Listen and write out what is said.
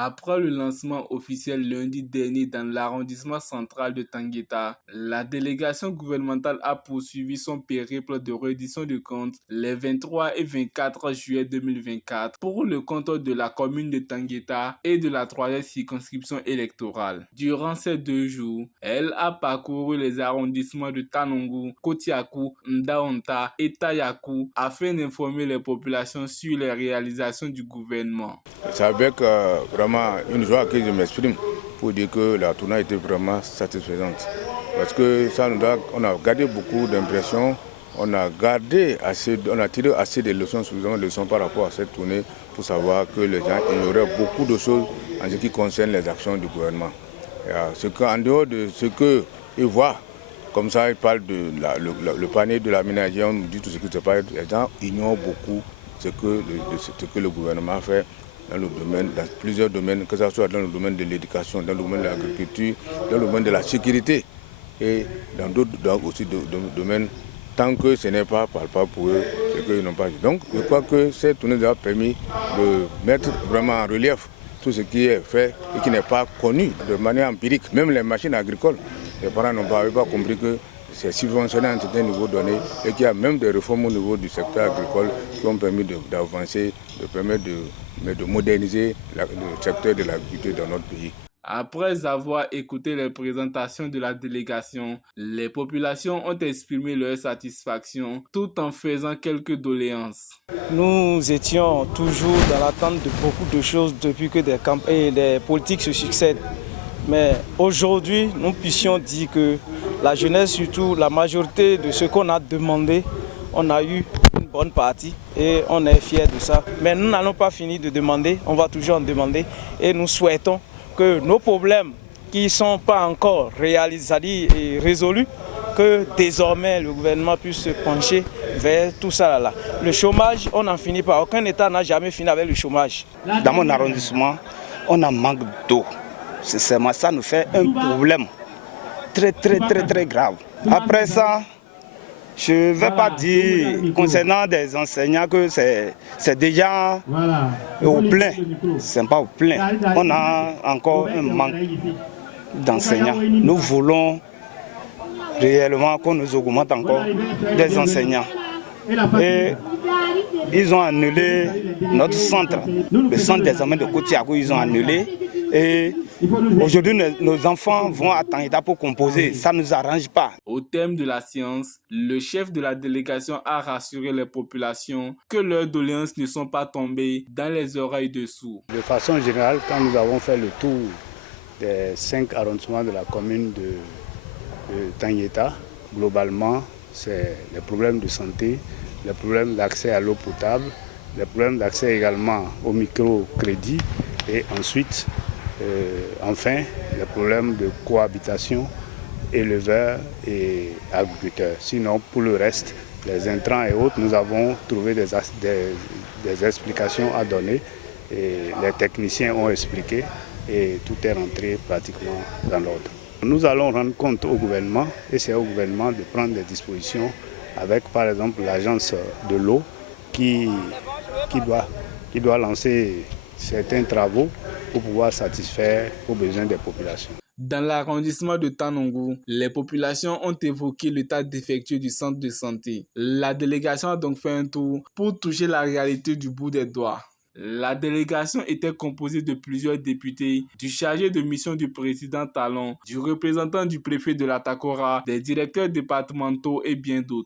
Après le lancement officiel lundi dernier dans l'arrondissement central de Tangueta, la délégation gouvernementale a poursuivi son périple de reddition de comptes les 23 et 24 juillet 2024 pour le compte de la commune de Tangueta et de la 3e circonscription électorale. Durant ces 2 jours, elle a parcouru les arrondissements de Tanongo, Kotiakou, Ndaonta et Tayakou afin d'informer les populations sur les réalisations du gouvernement. C'est avec vraiment une joie que je m'exprime pour dire que la tournée était vraiment satisfaisante. Parce que on a gardé beaucoup d'impressions, on a tiré assez de leçons, suffisamment de leçons par rapport à cette tournée pour savoir que les gens ignoraient beaucoup de choses en ce qui concerne les actions du gouvernement. En dehors de ce qu'ils voient, comme ça ils parlent de le panier de l'aménagement, on nous dit tout ce qui se passe, les gens ignorent beaucoup ce que le gouvernement fait dans plusieurs domaines, que ce soit dans le domaine de l'éducation, dans le domaine de l'agriculture, dans le domaine de la sécurité et dans d'autres domaines, tant que ce n'est pas palpable pour eux, ce qu'ils n'ont pas dit. Donc je crois que cette tournée a permis de mettre vraiment en relief tout ce qui est fait et qui n'est pas connu de manière empirique. Même les machines agricoles, les parents n'ont pas compris que c'est subventionné à un certain niveau donné et qu'il y a même des réformes au niveau du secteur agricole qui ont permis d'avancer, de moderniser le secteur de l'agriculture dans notre pays. Après avoir écouté les présentations de la délégation, les populations ont exprimé leur satisfaction tout en faisant quelques doléances. Nous étions toujours dans l'attente de beaucoup de choses depuis que des campagnes et des politiques se succèdent. Mais aujourd'hui, nous puissions dire que la jeunesse, surtout la majorité de ce qu'on a demandé, on a eu une bonne partie et on est fiers de ça. Mais nous n'allons pas finir de demander, on va toujours en demander et nous souhaitons que nos problèmes qui ne sont pas encore réalisés et résolus, que désormais le gouvernement puisse se pencher vers tout ça là. Le chômage, on n'en finit pas. Aucun État n'a jamais fini avec le chômage. Dans mon arrondissement, on a manque d'eau. Sincèrement, ça nous fait un problème très grave. Après ça, je ne vais pas dire concernant des enseignants que c'est déjà au plein. Ce n'est pas au plein. On a encore un manque d'enseignants. Nous voulons réellement qu'on nous augmente encore des enseignants. Et ils ont annulé notre centre, le centre d'examen de Kotiakou, ils ont annulé. Et aujourd'hui, nos enfants vont à Tangueta pour composer. Ça ne nous arrange pas. Au thème de la science, le chef de la délégation a rassuré les populations que leurs doléances ne sont pas tombées dans les oreilles de sourds. De façon générale, quand nous avons fait le tour des 5 arrondissements de la commune de Tangueta, globalement, c'est les problèmes de santé, les problèmes d'accès à l'eau potable, les problèmes d'accès également au microcrédit et ensuite, enfin, les problèmes de cohabitation éleveurs et agriculteurs. Sinon, pour le reste, les intrants et autres, nous avons trouvé des explications à donner et les techniciens ont expliqué et tout est rentré pratiquement dans l'ordre. Nous allons rendre compte au gouvernement et c'est au gouvernement de prendre des dispositions avec par exemple l'agence de l'eau qui doit lancer certains travaux pour pouvoir satisfaire aux besoins des populations. Dans l'arrondissement de Tanongo, les populations ont évoqué l'état défectueux du centre de santé. La délégation a donc fait un tour pour toucher la réalité du bout des doigts. La délégation était composée de plusieurs députés, du chargé de mission du président Talon, du représentant du préfet de la Takora, des directeurs départementaux et bien d'autres.